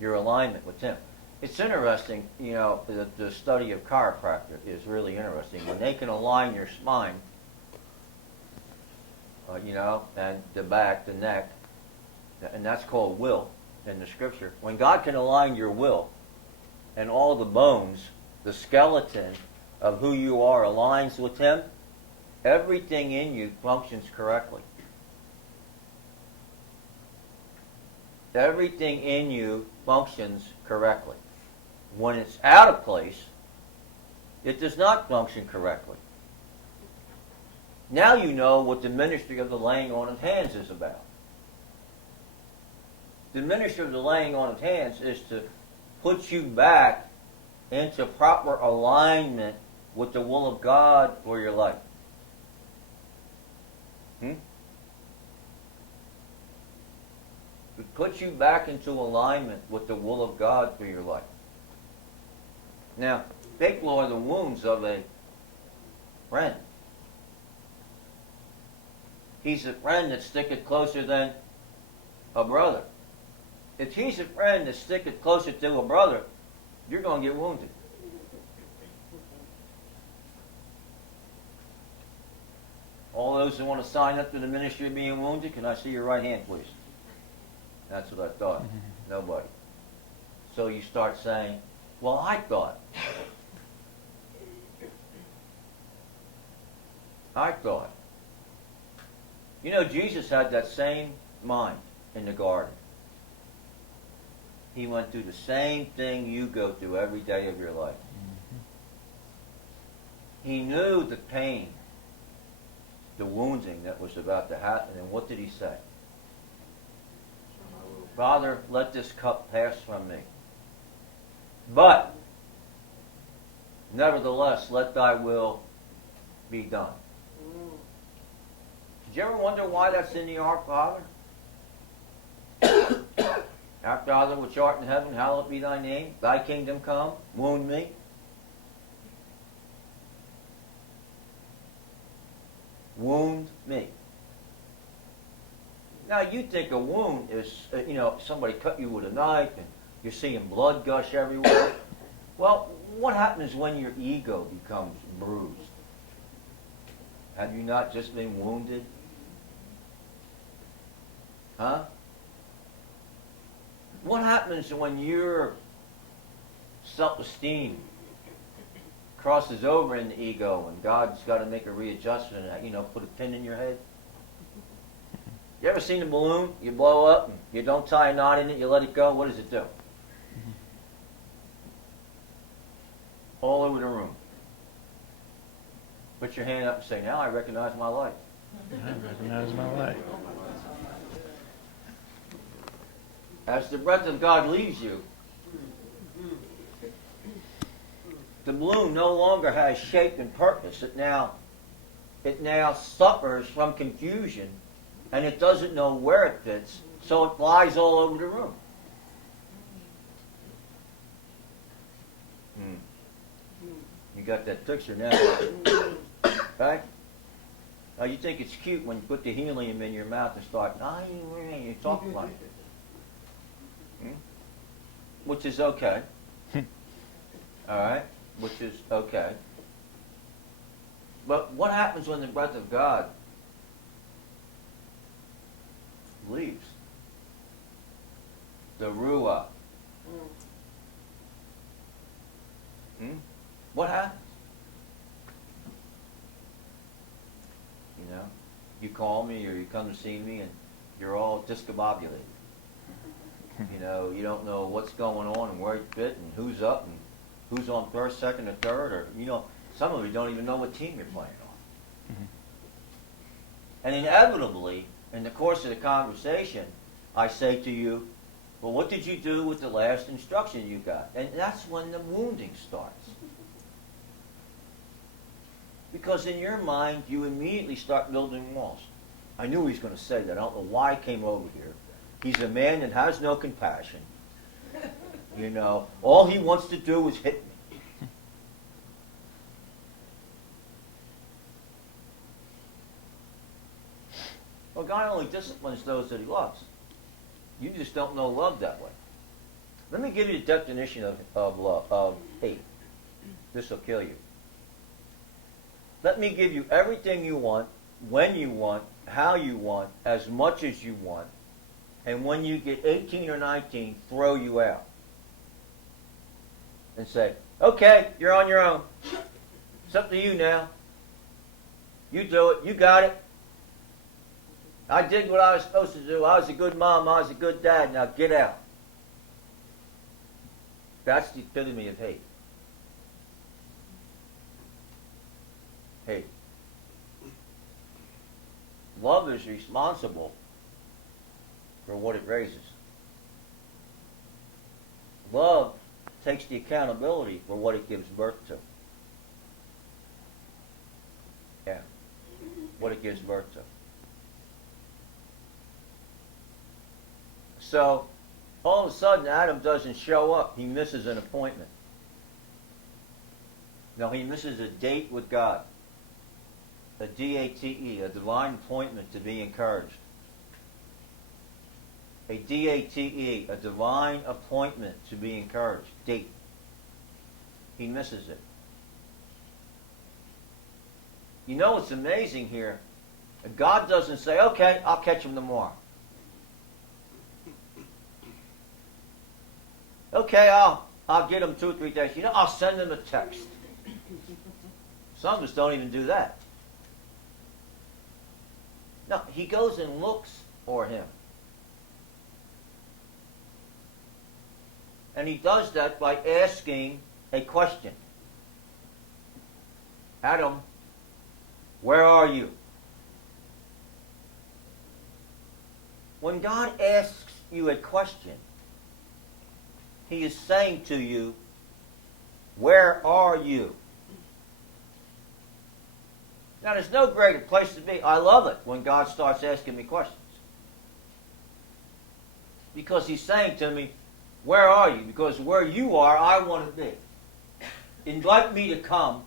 your alignment with Him. It's interesting, the study of chiropractor is really interesting. When they can align your spine, and the back, the neck, and that's called will in the Scripture. When God can align your will and all the bones, the skeleton of who you are aligns with Him, everything in you functions correctly. Everything in you functions correctly. When it's out of place, it does not function correctly. Now you know what the ministry of the laying on of hands is about. The ministry of the laying on of hands is to put you back into proper alignment with the will of God for your life. It puts you back into alignment with the will of God for your life. Now, people are the wounds of a friend. He's a friend that sticketh closer than a brother. If he's a friend that sticketh closer to a brother, you're going to get wounded. All those who want to sign up to the ministry of being wounded, can I see your right hand, please? That's what I thought. Nobody. So you start saying, well, I thought. Jesus had that same mind in the garden. He went through the same thing you go through every day of your life. He knew the pain, the wounding that was about to happen, and what did he say? Father, let this cup pass from me. But, nevertheless, let thy will be done. Did you ever wonder why that's in the Our Father? Our Father which art in heaven, hallowed be thy name. Thy kingdom come. Wound me. Wound me. Now you think a wound is, somebody cut you with a knife and you're seeing blood gush everywhere. Well, what happens when your ego becomes bruised? Have you not just been wounded? Huh? What happens when your self-esteem crosses over in the ego and God's got to make a readjustment and, put a pin in your head? You ever seen a balloon? You blow up and you don't tie a knot in it, you let it go. What does it do? All over the room. Put your hand up and say, now I recognize my life. I recognize my life. As the breath of God leaves you, the balloon no longer has shape and purpose. It now suffers from confusion, and it doesn't know where it fits, so it flies all over the room. You got that picture now, right? Now you think it's cute when you put the helium in your mouth and start, you talk funny. Which is okay. Alright? Which is okay. But what happens when the breath of God leaves? The Ruah. What happens? You call me or you come to see me and you're all discombobulated. You don't know what's going on and where you fit and who's up and who's on first, second, or third, or some of you don't even know what team you're playing on. And inevitably, in the course of the conversation, I say to you, well, what did you do with the last instruction you got? And that's when the wounding starts. Because in your mind, you immediately start building walls. I knew he was going to say that. I don't know why I came over here. He's a man that has no compassion. All he wants to do is hit me. Well, God only disciplines those that he loves. You just don't know love that way. Let me give you the definition of love, of hate. This will kill you. Let me give you everything you want, when you want, how you want, as much as you want, and when you get 18 or 19, throw you out. And say, okay, you're on your own. It's up to you now. You do it. You got it. I did what I was supposed to do. I was a good mom. I was a good dad. Now get out. That's the epitome of hate. Hate. Love is responsible for what it raises. Love takes the accountability for what it gives birth to. Yeah. What it gives birth to. So, all of a sudden, Adam doesn't show up. He misses an appointment. No, he misses a date with God. A D-A-T-E, a divine appointment to be encouraged. A D-A-T-E, a divine appointment to be encouraged. Date. He misses it. You know what's amazing here? God doesn't say, okay, I'll catch him tomorrow. Okay, I'll get him 2 or 3 days. You know, I'll send him a text. Some of us don't even do that. No, he goes and looks for him. And he does that by asking a question. Adam, where are you? When God asks you a question, he is saying to you, where are you? Now, there's no greater place to be. I love it when God starts asking me questions. Because he's saying to me, where are you? Because where you are, I want to be. Invite me to come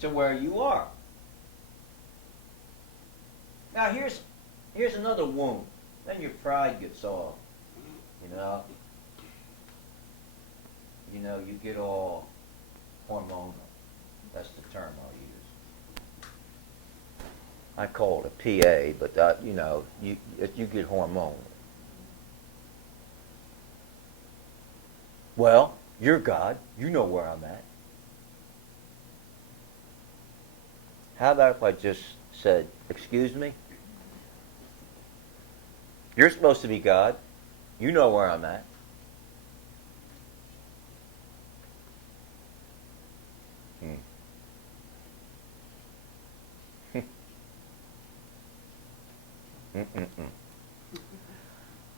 to where you are. Now, here's another wound. Then your pride gets all, you get all hormonal. That's the term I'll use. I call it a PA, but you get hormonal. Well, you're God. You know where I'm at. How about if I just said, excuse me? You're supposed to be God. You know where I'm at.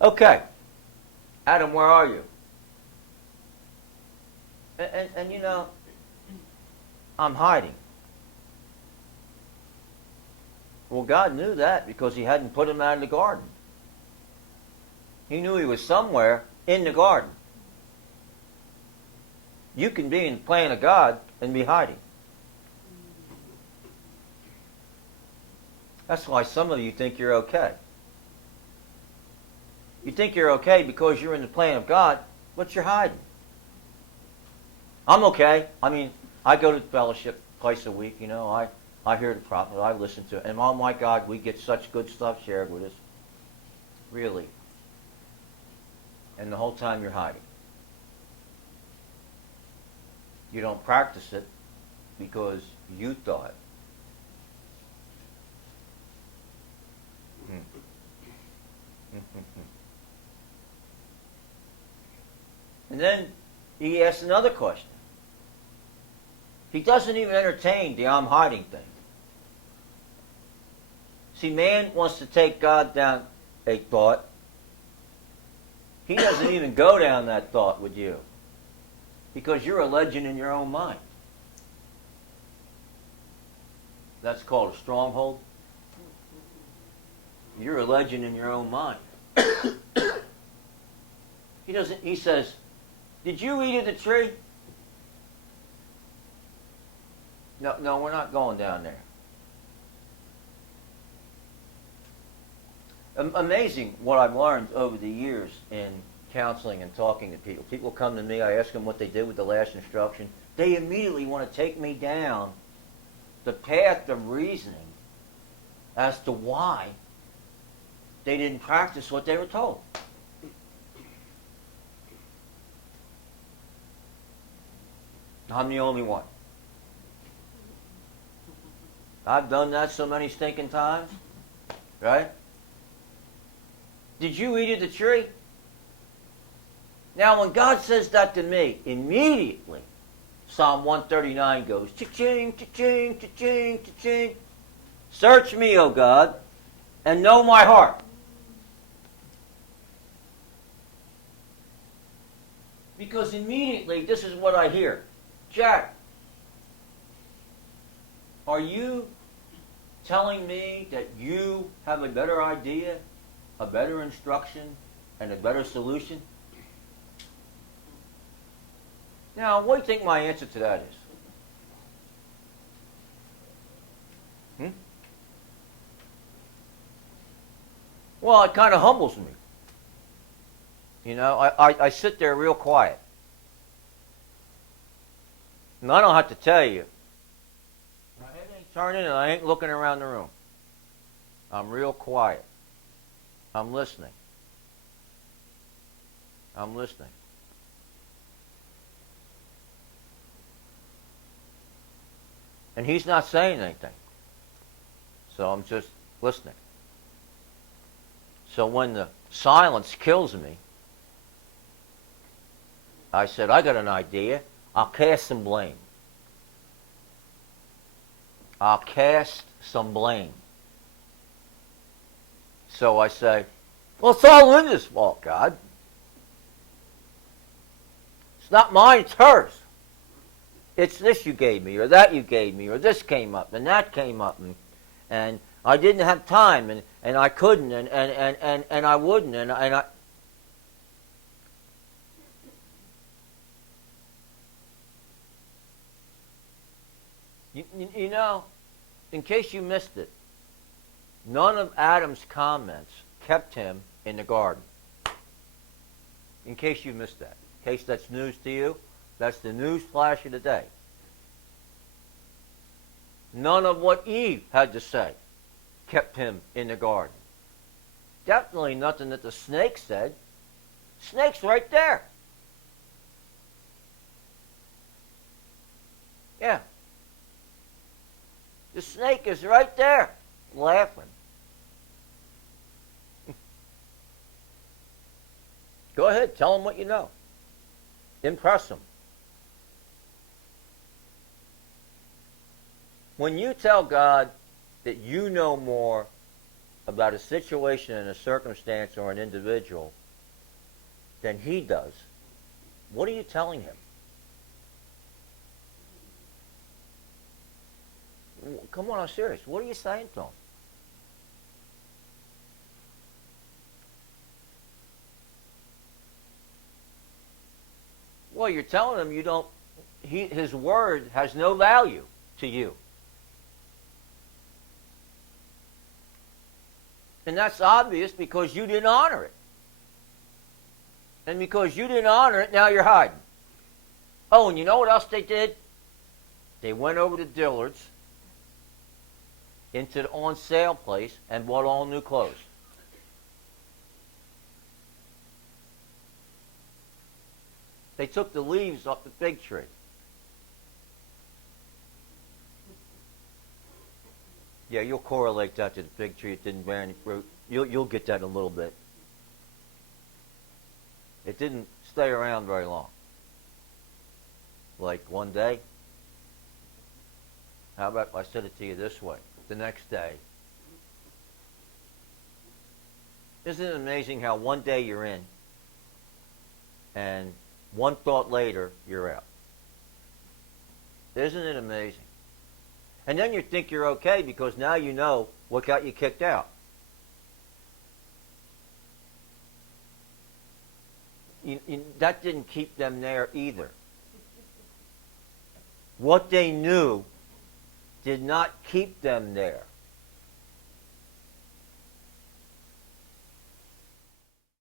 Okay. Adam, where are you? And I'm hiding. Well, God knew that because he hadn't put him out of the garden. He knew he was somewhere in the garden. You can be in the plan of God and be hiding. That's why some of you think you're okay. You think you're okay because you're in the plan of God, but you're hiding. I'm okay. I mean, I go to fellowship twice a week, I hear the prophet, I listen to it, and oh my God, we get such good stuff shared with us. Really. And the whole time you're hiding. You don't practice it because you thought. And then he asks another question. He doesn't even entertain the I'm hiding thing. See, man wants to take God down a thought. He doesn't even go down that thought with you because you're a legend in your own mind. That's called a stronghold. You're a legend in your own mind. He says, did you eat of the tree? No, we're not going down there. Amazing what I've learned over the years in counseling and talking to people. People come to me, I ask them what they did with the last instruction. They immediately want to take me down the path of reasoning as to why they didn't practice what they were told. I'm the only one. I've done that so many stinking times, right? Did you eat of the tree? Now, when God says that to me, immediately, Psalm 139 goes, cha-ching, cha-ching, cha-ching, cha-ching. Search me, O God, and know my heart. Because immediately, this is what I hear. Jack, are you telling me that you have a better idea, a better instruction, and a better solution? Now, what do you think my answer to that is? Well, it kind of humbles me. You know, I sit there real quiet. And I don't have to tell you. My head ain't turning and I ain't looking around the room. I'm real quiet. I'm listening. I'm listening. And he's not saying anything. So I'm just listening. So when the silence kills me, I said, I got an idea. I'll cast some blame. I'll cast some blame. So I say, well, it's all Linda's fault, God. It's not mine, it's hers. It's this you gave me, or that you gave me, or this came up, and that came up, and I didn't have time, and I couldn't, and I wouldn't, and I... You know, in case you missed it, none of Adam's comments kept him in the garden. In case you missed that. In case that's news to you, that's the news flash of the day. None of what Eve had to say kept him in the garden. Definitely nothing that the snake said. Snake's right there. Yeah. The snake is right there, laughing. Go ahead, tell him what you know. Impress him. When you tell God that you know more about a situation and a circumstance or an individual than he does, what are you telling him? Come on, I'm serious. What are you saying to him? Well, you're telling him you don't. His word has no value to you. And that's obvious because you didn't honor it. And because you didn't honor it, now you're hiding. Oh, and you know what else they did? They went over to Dillard's, into the on-sale place, and bought all new clothes. They took the leaves off the fig tree. Yeah, you'll correlate that to the fig tree. It didn't bear any fruit. You'll get that in a little bit. It didn't stay around very long. Like one day. How about if I said it to you this way? The next day. Isn't it amazing how one day you're in and one thought later you're out? Isn't it amazing? And then you think you're okay because now you know what got you kicked out. That didn't keep them there either. What they knew did not keep them there.